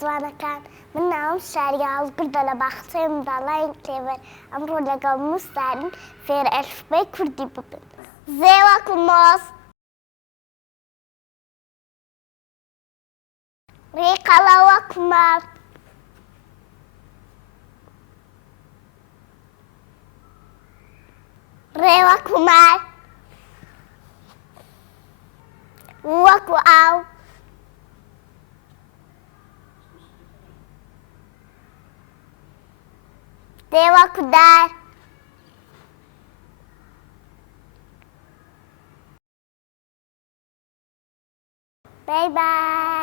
جوانەکان من ناوم شاریە هەڵگردە لە باخچەی منداڵای کلێڤەر ئەمڕۆ لەگەڵ موسارین فێر ئەلفبەی کوردی ببن. زێ وەکو مۆز، ڕێ قەڵە وەکو ماڵ، ڕێ وەکو مار، وەکو ئاو، دێ وەکو دار، بای بای.